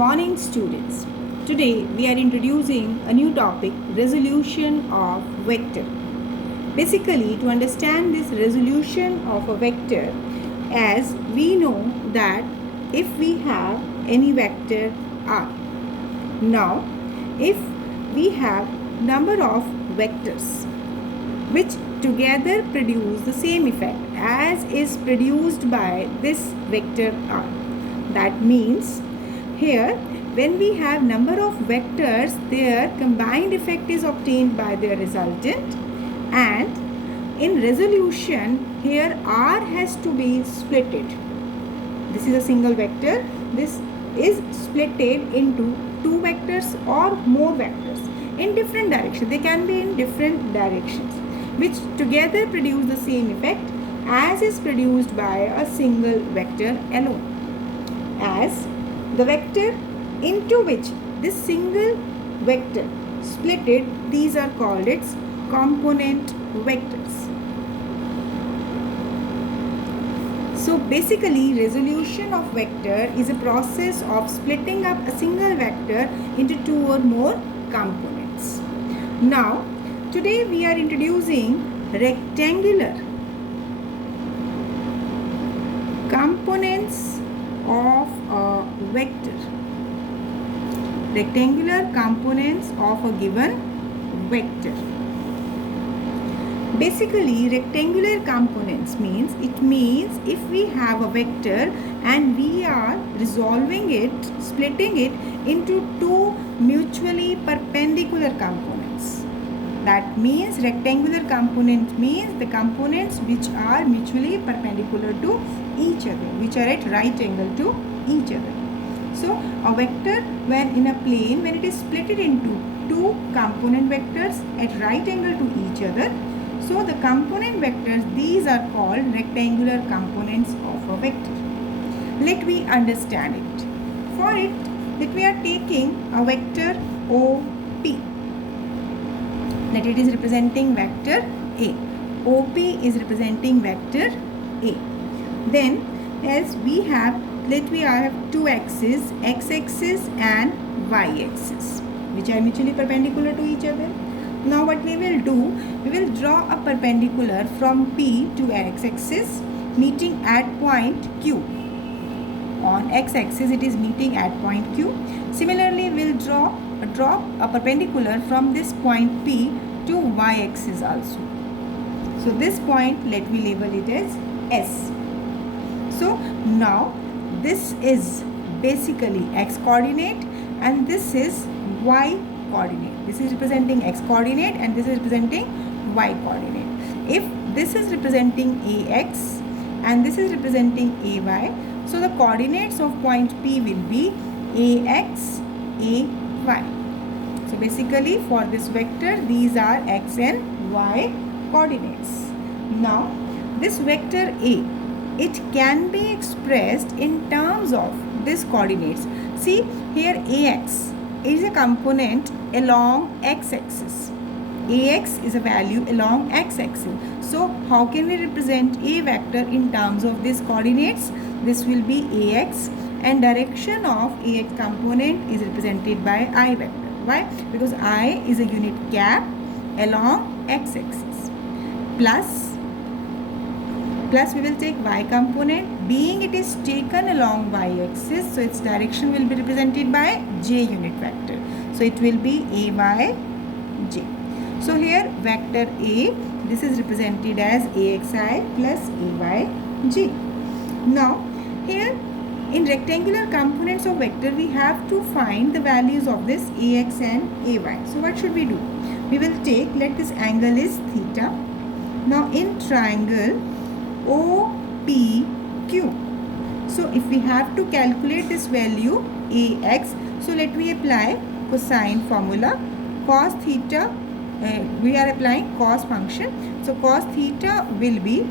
morning, students. Today we are introducing a new topic, resolution of vector. Basically, to understand this resolution of a vector, as we know that if we have any vector r. Now, if we have number of vectors which together produce the same effect as is produced by this vector r. That means here when we have number of vectors, their combined effect is obtained by their resultant, and in resolution here r has to be splitted. This is a single vector. This is splitted into two vectors or more vectors in different directions. They can be in different directions, which together produce the same effect as is produced by a single vector alone. As the vector into which this single vector splitted, these are called its component vectors. So basically, resolution of vector is a process of splitting up a single vector into two or more components. Now, today we are introducing rectangular components of a vector. Rectangular components of a given vector. Basically, rectangular components means if we have a vector and we are resolving it, splitting it into two mutually perpendicular components. That means rectangular component means the components which are mutually perpendicular to each other, which are at right angle to each other. So a vector when in a plane, when it is split into two component vectors at right angle to each other, so the component vectors, these are called rectangular components of a vector. Let me understand it. For it, that we are taking a vector OP. That it is representing vector A. OP is representing vector A. Then as we have, I have two axes, x-axis and y-axis, which are mutually perpendicular to each other. Now what we will do, we will draw a perpendicular from P to x-axis meeting at point Q. On x-axis it is meeting at point Q. Similarly, we will draw a perpendicular from this point P to y-axis also. So this point, let me label it as S. So now this is basically x coordinate and this is y coordinate. This is representing x coordinate and this is representing y coordinate. If this is representing ax and this is representing ay, so the coordinates of point P will be ax, ay. So basically for this vector, these are x and y coordinates. Now this vector A, it can be expressed in terms of this coordinates. See here, ax is a component along x-axis. Ax is a value along x-axis. So how can we represent a vector in terms of these coordinates? This will be ax and direction of ax component is represented by I vector. Why? Because I is a unit cap along x-axis. Plus we will take y component, being it is taken along y-axis, so its direction will be represented by j unit vector. So it will be ay j. So here vector A, this is represented as axi plus ayj. Now here in rectangular components of vector, we have to find the values of this ax and ay. So what should we do? We will take, let this angle is theta. Now in triangle OPQ. So if we have to calculate this value ax, so let me apply cosine formula. Cos theta, we are applying cos function. So cos theta will be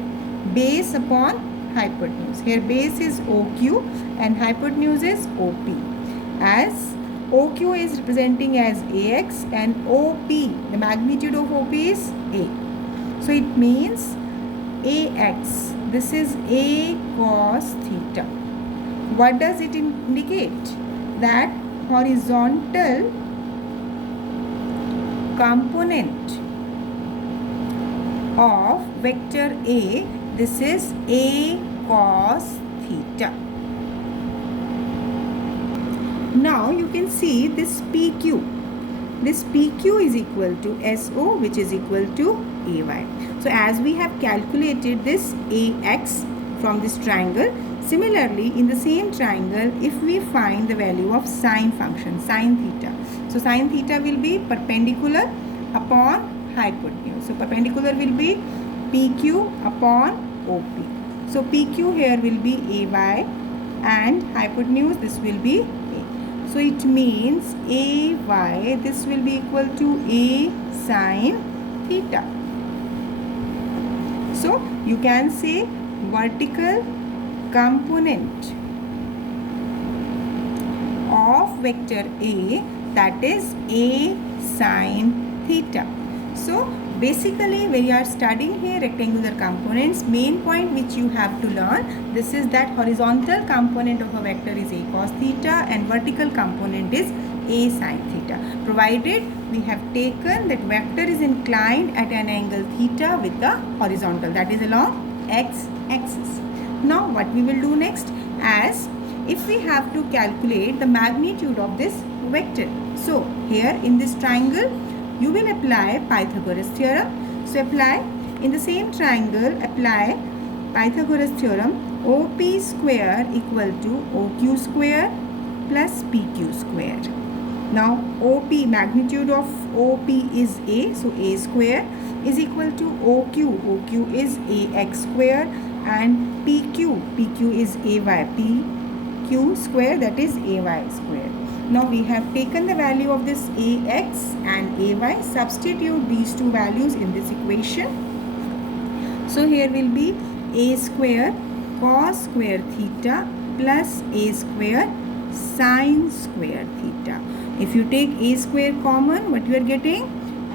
base upon hypotenuse. Here base is OQ and hypotenuse is OP. As OQ is representing as ax and OP, the magnitude of OP is A. So it means ax, this is a cos theta. What does it indicate? that horizontal component of vector A, this is A cos theta. Now you can see this PQ. This PQ is equal to SO, which is equal to AY. So as we have calculated this AX from this triangle, similarly in the same triangle, if we find the value of sine function, sine theta. So sine theta will be perpendicular upon hypotenuse. So perpendicular will be PQ upon OP. So PQ here will be AY and hypotenuse this will be A. So it means AY, this will be equal to A sine theta. So you can say vertical component of vector A, that is A sine theta. So basically when you are studying here rectangular components, main point which you have to learn, this is that horizontal component of a vector is A cos theta and vertical component is A sine theta, provided we have taken that vector is inclined at an angle theta with the horizontal, that is along x axis. Now what we will do next, as if we have to calculate the magnitude of this vector. So here in this triangle you will apply Pythagoras theorem. So apply in the same triangle, apply Pythagoras theorem. OP square equal to OQ square plus PQ square. Now OP, magnitude of OP is A, so A square is equal to OQ. OQ is AX square and PQ is AY. PQ square, that is AY square. Now we have taken the value of this AX and AY, substitute these two values in this equation. So here will be A square cos square theta plus A square sin square theta. If you take A square common, what you are getting?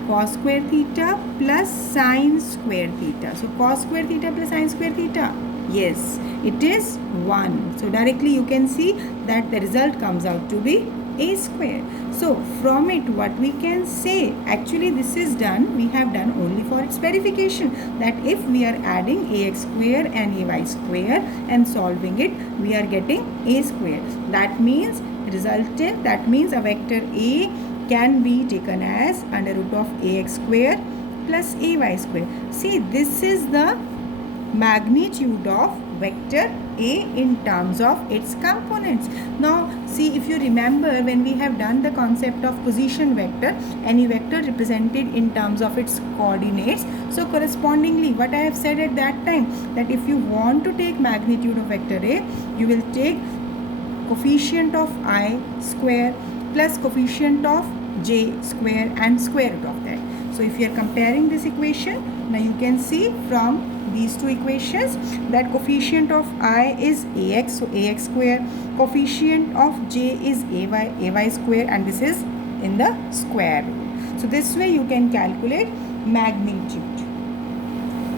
Cos square theta plus sin square theta. So cos square theta plus sin square theta, yes, it is 1. So directly you can see that the result comes out to be A square. So from it what we can say, actually this is done, we have done only for its verification, that if we are adding AX square and AY square and solving it, we are getting A square. That means resultant, that means a vector A can be taken as under root of AX square plus AY square. See, this is the magnitude of vector A in terms of its components. Now see, if you remember when we have done the concept of position vector, any vector represented in terms of its coordinates. So correspondingly what I have said at that time, that if you want to take magnitude of vector A, you will take coefficient of I square plus coefficient of j square and square root of that. So if you are comparing this equation, now you can see from these two equations that coefficient of I is AX, so AX square, coefficient of j is AY square, and this is in the square root. So this way you can calculate magnitude,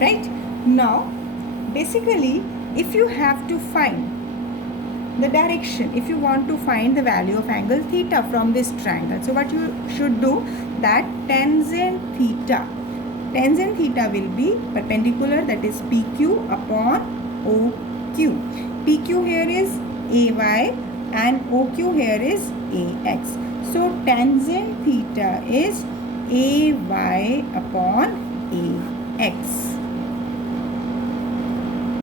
right? Now basically if you have to find the direction, if you want to find the value of angle theta from this triangle, so what you should do, that tangent theta will be perpendicular, that is PQ upon OQ. PQ here is AY and OQ here is AX. So tangent theta is AY upon AX.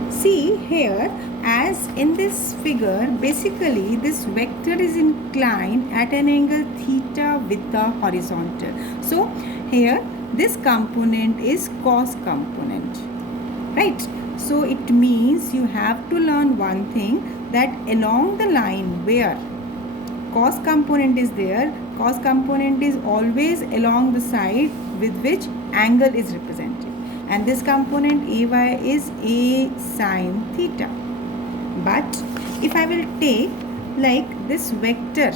See here, as in this figure, basically this vector is inclined at an angle theta with the horizontal. So here this component is cos component, right? So it means you have to learn one thing, that along the line where cos component is there, cos component is always along the side with which angle is represented, and this component AY is A sin theta. But if I will take like this vector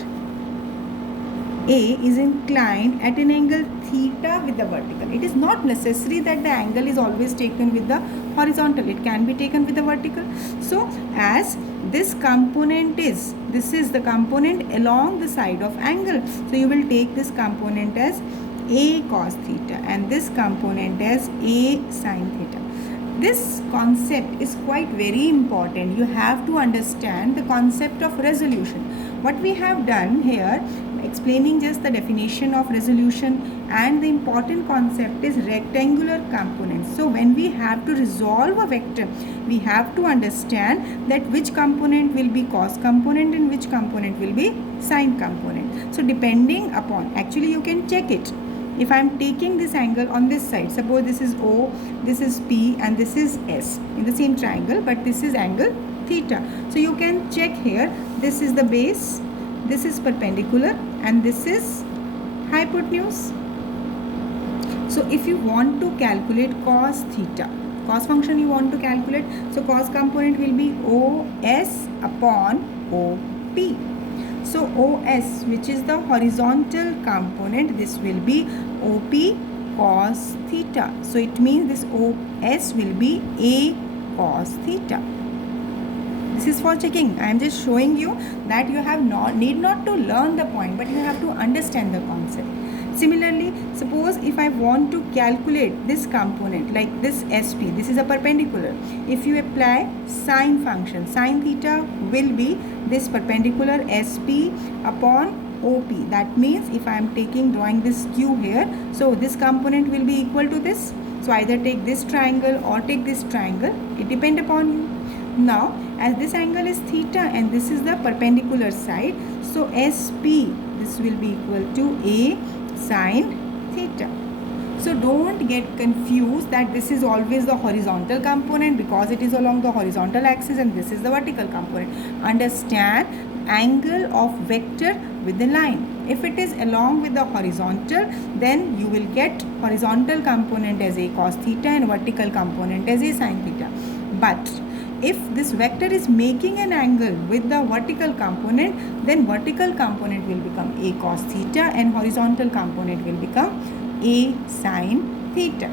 A is inclined at an angle theta with the vertical, it is not necessary that the angle is always taken with the horizontal, it can be taken with the vertical. So as this component is this is the component along the side of angle. So you will take this component as a cos theta and this component as a sin theta. This concept is quite very important. You have to understand the concept of resolution. What we have done here, explaining just the definition of resolution, and the important concept is rectangular components. So when we have to resolve a vector, we have to understand that which component will be cos component and which component will be sin component. So depending upon, actually you can check it. If I am taking this angle on this side, suppose this is O, this is P and this is S in the same triangle, but this is angle theta. So you can check here, this is the base, this is perpendicular and this is hypotenuse. So if you want to calculate cos theta, cos function you want to calculate, so cos component will be OS upon OP. So OS, which is the horizontal component, this will be OP cos theta. So it means this OS will be A cos theta. This is for checking. I am just showing you that you have need not to learn the point, but you have to understand the concept. Similarly, suppose if I want to calculate this component like this SP, this is a perpendicular. If you apply sine function, sine theta will be this perpendicular SP upon OP. That means if I am drawing this Q here, so this component will be equal to this. So either take this triangle or take this triangle. It depends upon you. Now, as this angle is theta and this is the perpendicular side, so SP, this will be equal to A sin theta. So don't get confused that this is always the horizontal component because it is along the horizontal axis and this is the vertical component. Understand angle of vector with the line. If it is along with the horizontal, then you will get horizontal component as A cos theta and vertical component as A sin theta. But if this vector is making an angle with the vertical component, then vertical component will become A cos theta and horizontal component will become A sin theta.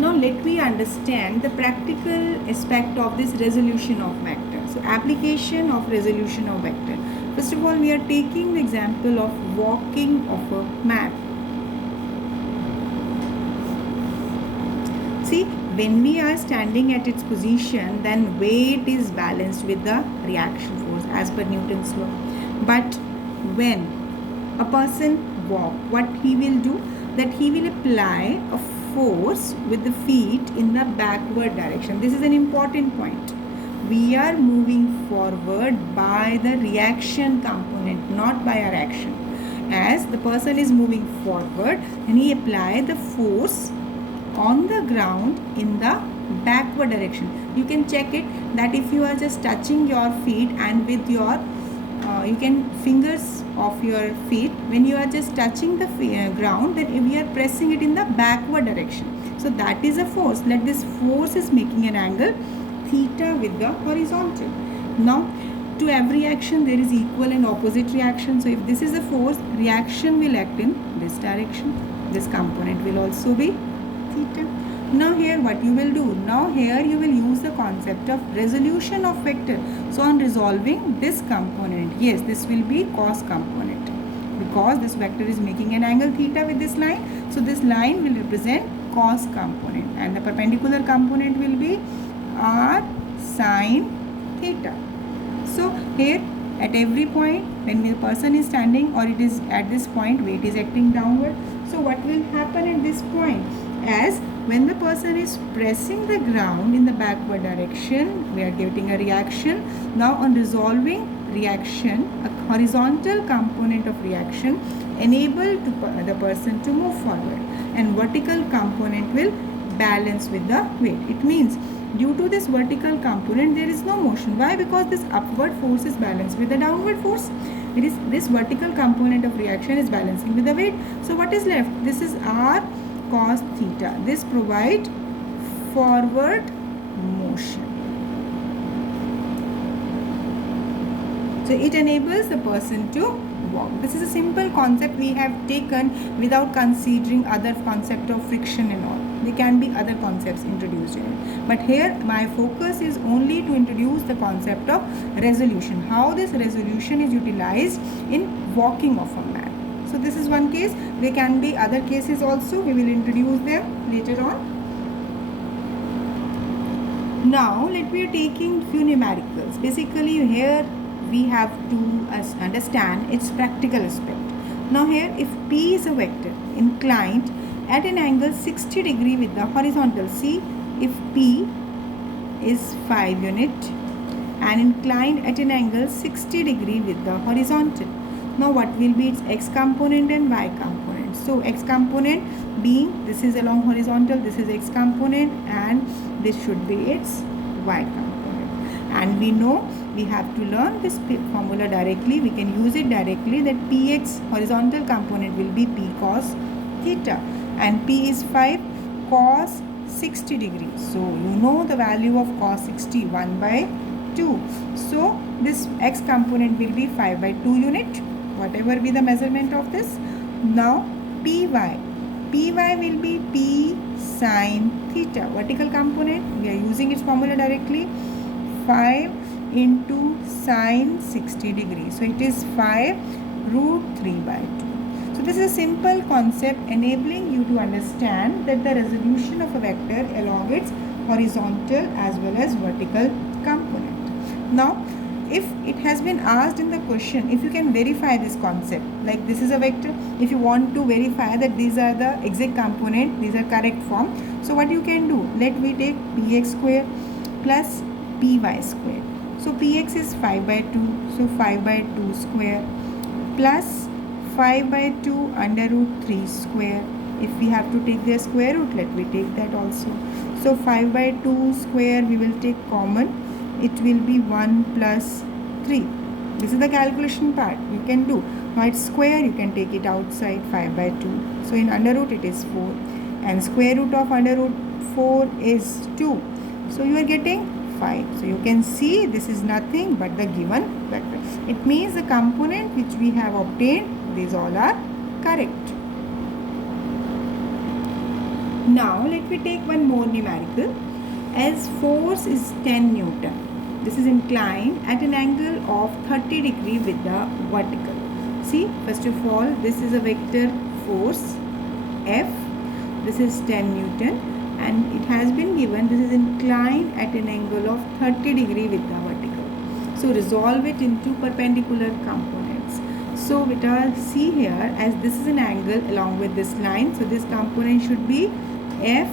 Now let me understand the practical aspect of this resolution of vector. So application of resolution of vector. First of all, we are taking the example of walking of a map. See, when we are standing at its position, then weight is balanced with the reaction force as per Newton's law. But when a person walks, what he will do? That he will apply a force with the feet in the backward direction. This is an important point. We are moving forward by the reaction component, not by our action. As the person is moving forward and he apply the force on the ground in the backward direction. You can check it that if you are just touching your feet and with your fingers of your feet, when you are just touching the ground, then we are pressing it in the backward direction. So that is a force. Let this force is making an angle theta with the horizontal. Now to every action there is equal and opposite reaction. So if this is a force, reaction will act in this direction. This component will also be theta. Now here what you will do? Now here you will use the concept of resolution of vector. So on resolving this component, yes, this will be cos component because this vector is making an angle theta with this line. So this line will represent cos component and the perpendicular component will be r sin theta. So here at every point when the person is standing or it is at this point, weight is acting downward. So what will happen at this point? As when the person is pressing the ground in the backward direction, we are getting a reaction. Now on resolving reaction, a horizontal component of reaction enable the person to move forward and vertical component will balance with the weight. It means due to this vertical component there is no motion. Why? Because this upward force is balanced with the downward force. It is this vertical component of reaction is balancing with the weight. So what is left? This is r cos theta. This provides forward motion. So it enables the person to walk. This is a simple concept we have taken without considering other concept of friction and all. There can be other concepts introduced in it. But here my focus is only to introduce the concept of resolution. How this resolution is utilized in walking of a man. So this is one case. There can be other cases also. We will introduce them later on. Now let me taking few numericals. Basically here we have to understand its practical aspect. Now here if P is a vector inclined at an angle 60 degree with the horizontal, see if P is 5 unit and inclined at an angle 60 degree with the horizontal. Now what will be its x component and y component? So x component being this is along horizontal, this is x component, and this should be its y component. And we know we have to learn this formula directly. We can use it directly that px horizontal component will be p cos theta and p is 5 cos 60 degrees. So you know the value of cos 60 1 by 2. So this x component will be 5 by 2 unit, whatever be the measurement of this. Now py will be p sin theta, vertical component. We are using its formula directly, 5 into sin 60 degrees. So it is 5 root 3 by 2. So this is a simple concept enabling you to understand that the resolution of a vector along its horizontal as well as vertical component. Now if it has been asked in the question, if you can verify this concept, like this is a vector, if you want to verify that these are the exact component, these are correct form, so what you can do, let me take px square plus py square. So px is 5 by 2, so 5 by 2 square plus 5 by 2 under root 3 square. If we have to take the square root, let me take that also. So 5 by 2 square we will take common. It will be 1 plus 3. This is the calculation part you can do. Now it's square, you can take it outside, 5 by 2. So in under root it is 4. And square root of under root 4 is 2. So you are getting 5. So you can see this is nothing but the given vector. It means the component which we have obtained, these all are correct. Now let me take one more numerical. As force is 10 Newton. This is inclined at an angle of 30 degree with the vertical. See, first of all, this is a vector force F. This is 10 Newton and it has been given this is inclined at an angle of 30 degree with the vertical. So resolve it into perpendicular components. So beta see here, as this is an angle along with this line, so this component should be F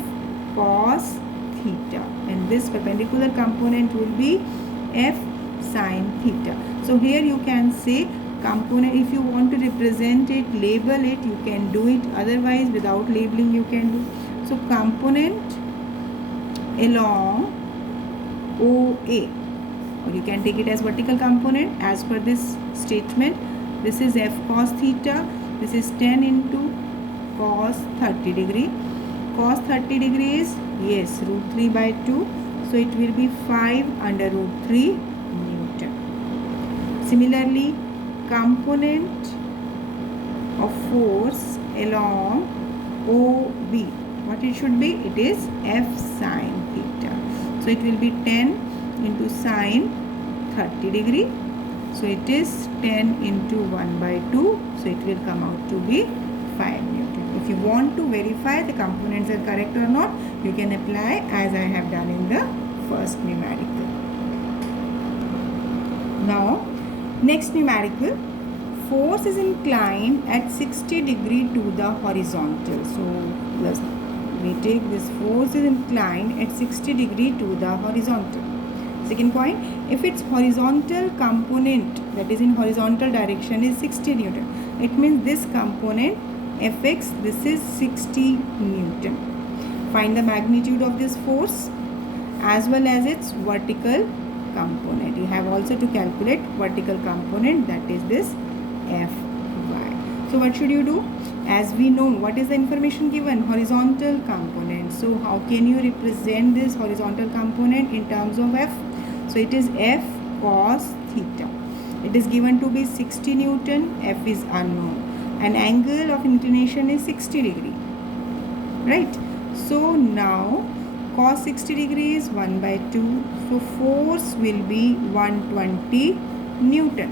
cos theta and this perpendicular component will be F sin theta. So here you can say component, if you want to represent it, label it, you can do it, otherwise without labeling you can do. So component along OA, or you can take it as vertical component as per this statement. This is F cos theta, this is 10 into cos 30 degree. Cos 30 degrees, yes, root 3 by 2. So it will be 5 under root 3 Newton. Similarly, component of force along OB, what it should be? It is F sin theta. So it will be 10 into sin 30 degree. So it is 10 into 1 by 2. So it will come out to be 5 Newton. If you want to verify the components are correct or not, you can apply as I have done in the first numerical. Now, next numerical, force is inclined at 60 degree to the horizontal. So, we take this force is inclined at 60 degree to the horizontal. Second point, if its horizontal component, that is in horizontal direction, is 60 Newton, it means this component Fx, this is 60 Newton. Find the magnitude of this force as well as its vertical component. You have also to calculate vertical component, that is this Fy. So what should you do? As we know, what is the information given? Horizontal component. So how can you represent this horizontal component in terms of F? So it is F cos theta. It is given to be 60 Newton, F is unknown. And angle of inclination is 60 degree, right? So now cos 60 degree is 1 by 2. So force will be 120 Newton.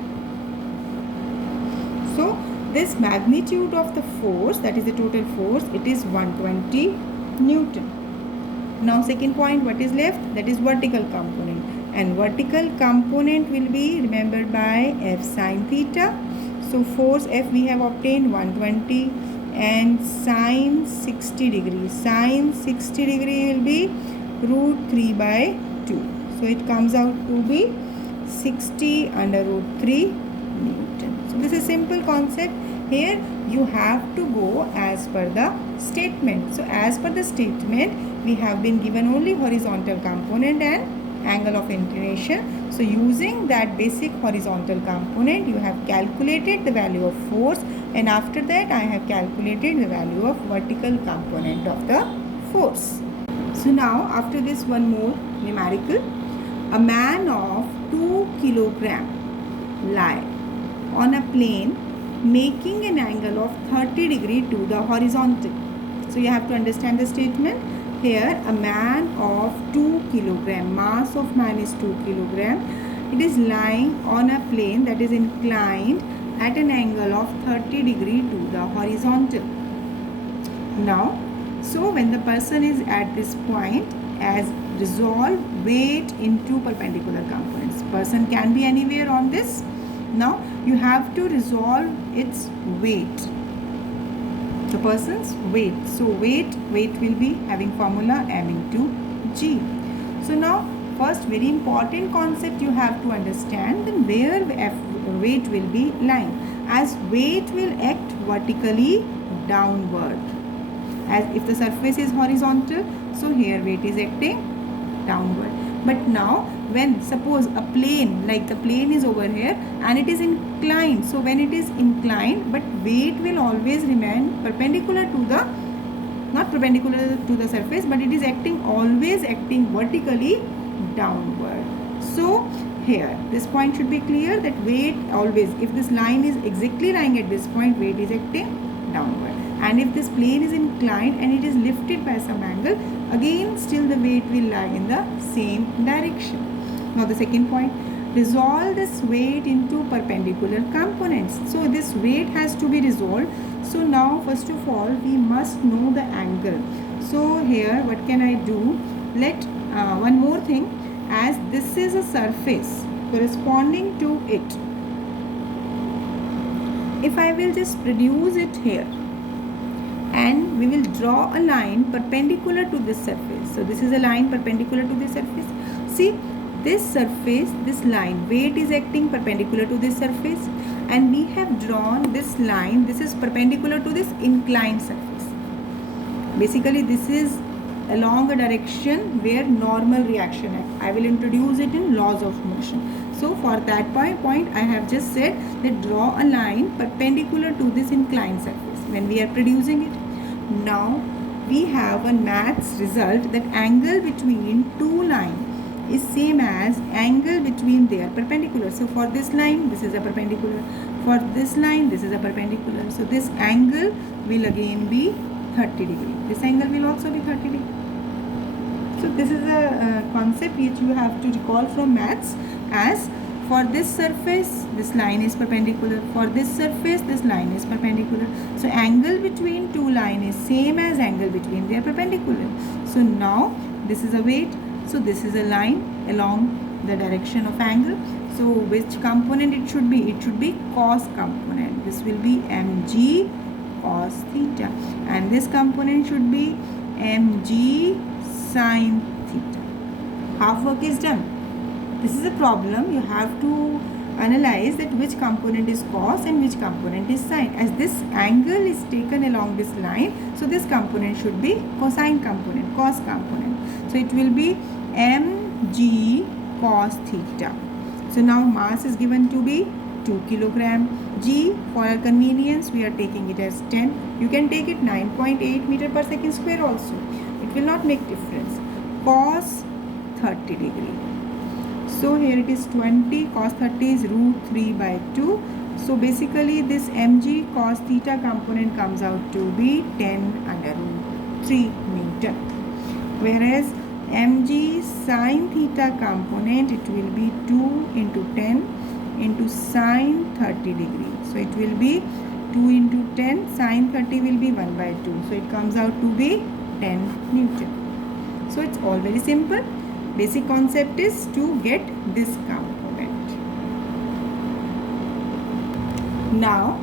So this magnitude of the force, that is the total force, it is 120 Newton. Now second point, what is left? That is vertical component. And vertical component will be remembered by F sine theta. So force F we have obtained 120 and sine 60 degree. Sine 60 degree will be root 3 by 2. So it comes out to be 60 under root 3 Newton. So this is simple concept. Here you have to go as per the statement. So as per the statement, we have been given only horizontal component and angle of inclination. So using that basic horizontal component, you have calculated the value of force, and after that I have calculated the value of vertical component of the force. So now after this, one more numerical. A man of 2 kilogram lie on a plane making an angle of 30 degree to the horizontal. So you have to understand the statement. Here a man of 2 kilogram, mass of man is 2 kilogram. It is lying on a plane that is inclined at an angle of 30 degree to the horizontal. Now, so when the person is at this point, as resolve weight into perpendicular components. Person can be anywhere on this. Now you have to resolve its weight, the person's weight. So weight will be having formula m into g. So now first, very important concept you have to understand, then where weight will be lying, as weight will act vertically downward. As if the surface is horizontal, so here weight is acting downward. But now when suppose a plane, like the plane is over here and it is inclined, so when it is inclined, but weight will always remain perpendicular to the, not perpendicular to the surface, but it is always acting vertically downward. So here this point should be clear, that weight always, if this line is exactly lying at this point, weight is acting downward. And if this plane is inclined and it is lifted by some angle, again still the weight will lie in the same direction. Now the second point, resolve this weight into perpendicular components. So this weight has to be resolved. So now first of all we must know the angle. So here what can I do? Let one more thing, as this is a surface corresponding to it, if I will just produce it here and we will draw a line perpendicular to this surface. So this is a line perpendicular to this surface. See, this surface, this line, weight is acting perpendicular to this surface, and we have drawn this line, this is perpendicular to this inclined surface. Basically this is along a direction where normal reaction acts. I will introduce it in laws of motion. So for that point I have just said that draw a line perpendicular to this inclined surface when we are producing it. Now we have a maths result that angle between two lines is same as angle between their perpendicular. So for this line, this is a perpendicular. For this line, this is a perpendicular. So this angle will again be 30 degree. This angle will also be 30 degree. So this is a concept which you have to recall from maths, as for this surface, this line is perpendicular. For this surface, this line is perpendicular. So angle between two lines is same as angle between their perpendicular. So now this is a weight. So this is a line along the direction of angle. So which component it should be? It should be cos component. This will be mg cos theta. And this component should be mg sin theta. Half work is done. This is a problem. You have to analyze that which component is cos and which component is sine. As this angle is taken along this line, so this component should be cosine component, cos component. So it will be mg cos theta. So now mass is given to be 2 kilogram. G, for our convenience, we are taking it as 10. You can take it 9.8 meter per second square also. It will not make difference. Cos 30 degree. So here it is 20, cos 30 is root 3 by 2. So basically this mg cos theta component comes out to be 10 under root 3 meter. Newton. Whereas mg sine theta component, it will be 2 into 10 into sine 30 degree. So it will be 2 into 10, sine 30 will be 1 by 2. So it comes out to be 10 Newton. So it's all very simple. Basic concept is to get this component. Now,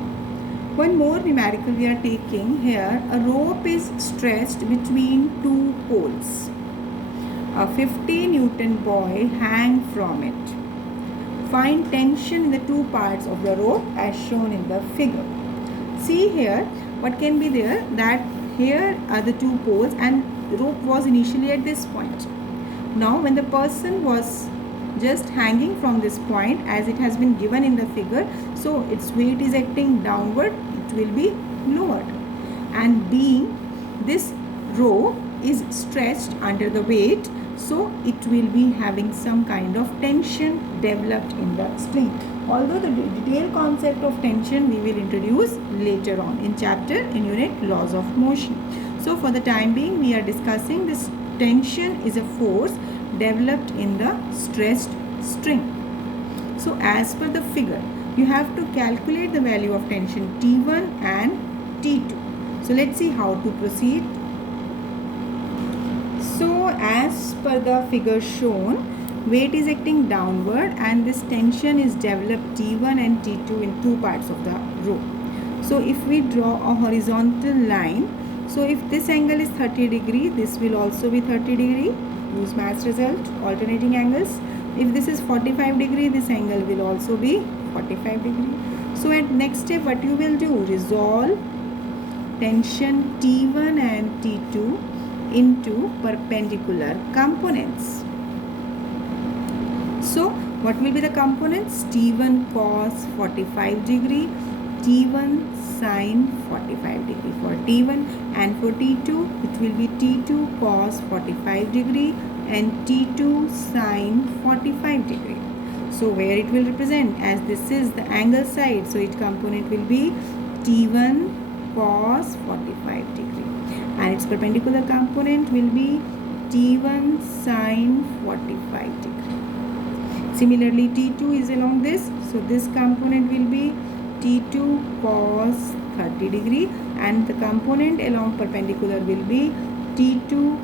one more numerical we are taking here. A rope is stretched between two poles. A 50 Newton ball hang from it. Find tension in the two parts of the rope as shown in the figure. See here, what can be there, that here are the two poles and the rope was initially at this point. Now when the person was just hanging from this point, as it has been given in the figure, so its weight is acting downward, it will be lowered, and being this rope is stretched under the weight, so it will be having some kind of tension developed in the string. Although the detailed concept of tension we will introduce later on in chapter in unit laws of motion. So for the time being we are discussing this tension is a force developed in the stretched string. So as per the figure, you have to calculate the value of tension T1 and T2. So let's see how to proceed. So as per the figure shown, weight is acting downward and this tension is developed T1 and T2 in two parts of the rope. So if we draw a horizontal line, so if this angle is 30 degree, this will also be 30 degree. Use maths result, alternating angles. If this is 45 degree, this angle will also be 45 degree. So at next step, what you will do? Resolve tension T1 and T2 into perpendicular components. So what will be the components? T1 cos 45 degree, T1 sin 45 degree for T1, and for T2 it will be T2 cos 45 degree and T2 sin 45 degree. So where it will represent, as this is the angle side, so its component will be T1 cos 45 degree and its perpendicular component will be T1 sin 45 degree. Similarly, T2 is along this, so this component will be T2 cos 30 degree and the component along perpendicular will be T2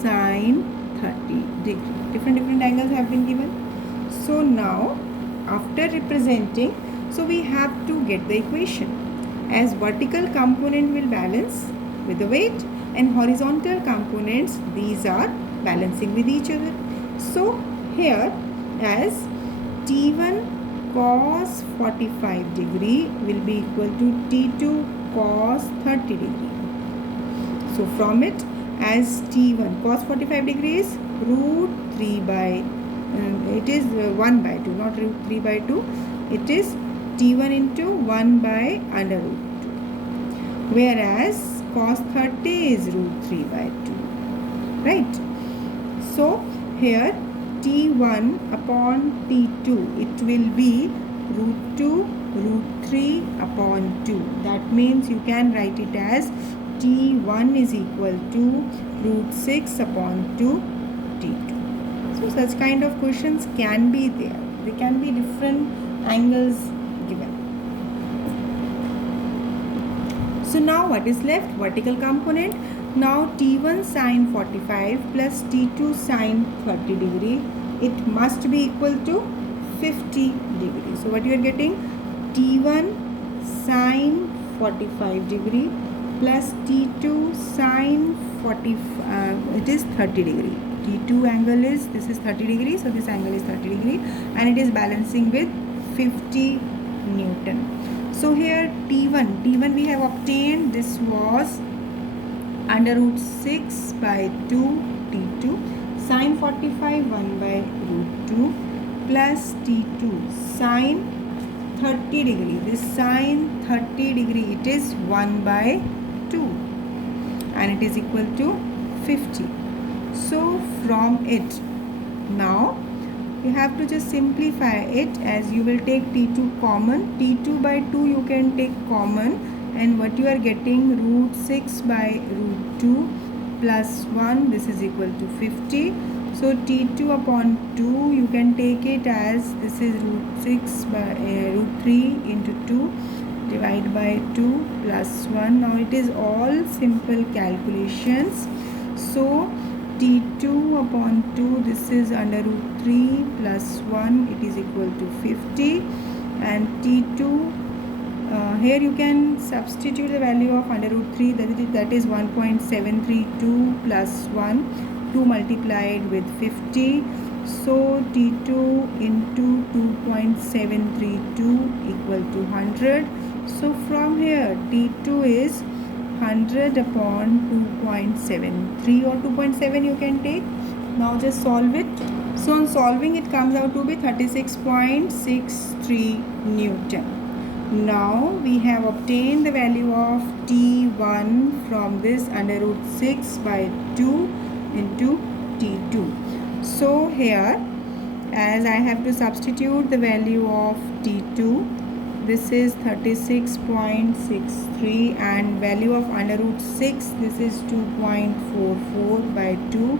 sin 30 degree. Different angles have been given. So now after representing, so we have to get the equation, as vertical component will balance with the weight and horizontal components, these are balancing with each other. So here, as T1 cos 45 degree will be equal to T2 cos 30 degree. So from it, as T1 cos 45 degree is root 3 by, it is 1 by 2, not root 3 by 2. It is T1 into 1 by under root 2. Whereas cos 30 is root 3 by 2. Right? So here T1 upon T2, it will be root 2 root 3 upon 2. That means you can write it as T1 is equal to root 6 upon 2 T2. So such kind of questions can be there. There can be different angles given. So now what is left? Vertical component. Now T1 sin 45 plus T2 sin 30 degree, it must be equal to 50 degree. So what you are getting? T1 sin 45 degree plus T2 sin 40, it is 30 degree. T2 angle is, this is 30 degree, so this angle is 30 degree and it is balancing with 50 Newton. So here T1 we have obtained, this was under root 6 by 2 T2 sin 45 1 by root 2 plus T2 sin 30 degree. This sin 30 degree, it is 1 by 2 and it is equal to 50. So from it, now you have to just simplify it, as you will take T2 common. T2 by 2 you can take common, and what you are getting, root 6 by root 2 plus 1, this is equal to 50. So T2 upon 2, you can take it as this is root 6 by root 3 into 2 divided by 2 plus 1. Now it is all simple calculations. So T2 upon 2, this is under root 3 plus 1, it is equal to 50. And T2, here you can substitute the value of under root 3, that is 1.732 plus 1, 2 multiplied with 50. So T2 into 2.732 equal to 100. So from here T2 is 100 upon 2.73 or 2.7 you can take. Now just solve it. So on solving it comes out to be 36.63 Newton. Now we have obtained the value of T1 from this under root 6 by 2 into T2. So here, as I have to substitute the value of T2, this is 36.63 and value of under root 6, this is 2.44 by 2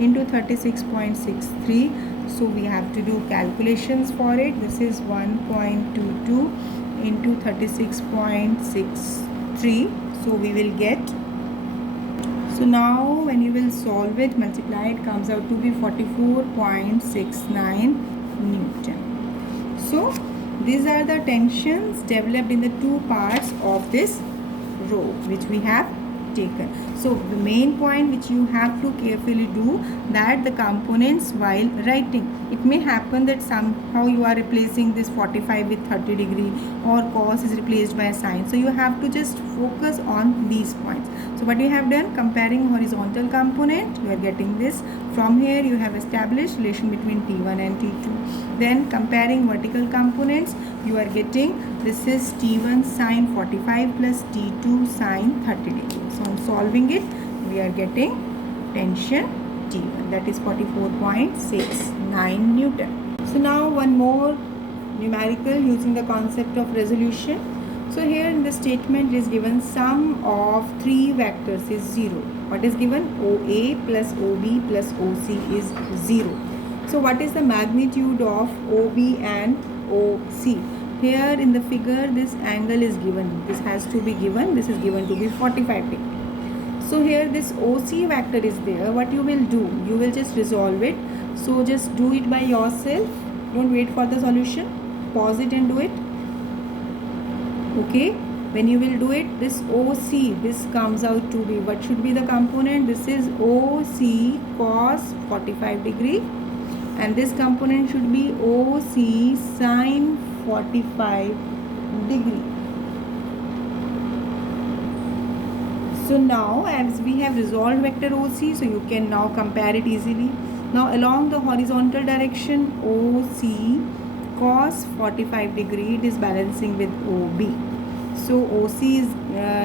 into 36.63. So we have to do calculations for it. This is 1.22 into 36.63. So we will get, so now when you will solve it, multiply it, comes out to be 44.69 Newton. So these are the tensions developed in the two parts of this row which we have taken. So the main point which you have to carefully do, that the components while writing, it may happen that somehow you are replacing this 45 with 30 degree or cos is replaced by a sine. So you have to just focus on these points. So what you have done, comparing horizontal component, you are getting this. From here you have established relation between T1 and T2. Then comparing vertical components, you are getting this is T1 sine 45 plus T2 sine 30 degree. So on solving it, we are getting tension T1, that is 44.69 Newton. So now one more numerical using the concept of resolution. So here in the statement is given sum of three vectors is 0. What is given? OA plus OB plus OC is 0. So what is the magnitude of OB and OC? Here in the figure this angle is given. This has to be given. This is given to be 45 degree. So here this OC vector is there. What you will do? You will just resolve it. So just do it by yourself. Don't wait for the solution. Pause it and do it. Okay. When you will do it, this OC, this comes out to be, what should be the component? This is OC cos 45 degree. And this component should be OC sine 45 degree. So now as we have resolved vector OC, so you can now compare it easily. Now along the horizontal direction, OC cos 45 degree, it is balancing with OB. So OC is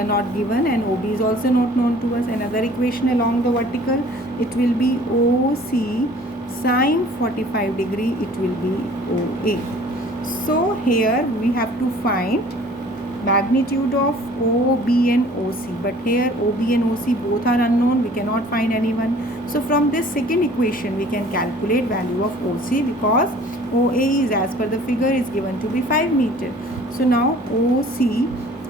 not given and OB is also not known to us. Another equation along the vertical, it will be OC sine 45 degree, it will be OA. So here we have to find magnitude of OB and OC, but here OB and OC both are unknown, we cannot find anyone. So from this second equation we can calculate value of OC, because OA is, as per the figure, is given to be 5 meter. So now OC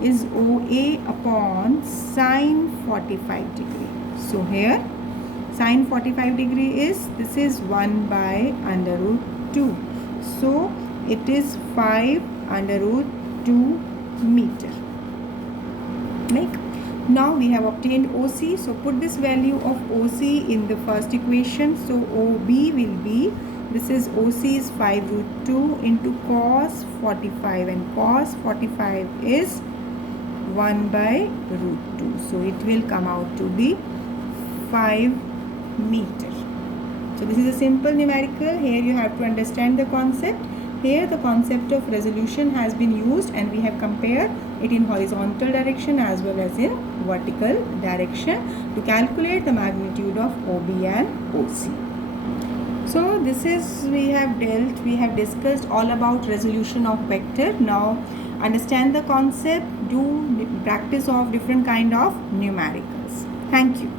is OA upon sine 45 degree. So here sine 45 degree is, this is 1 by under root 2. So it is 5 under root 2 meter. Like, now we have obtained OC. So put this value of OC in the first equation. So OB will be, this is OC is 5 root 2 into cos 45, and cos 45 is 1 by root 2. So it will come out to be 5 meter. So this is a simple numerical. Here you have to understand the concept. Here the concept of resolution has been used and we have compared it in horizontal direction as well as in vertical direction to calculate the magnitude of OB and OC. So this is, we have discussed all about resolution of vector. Now understand the concept, do practice of different kind of numericals. Thank you.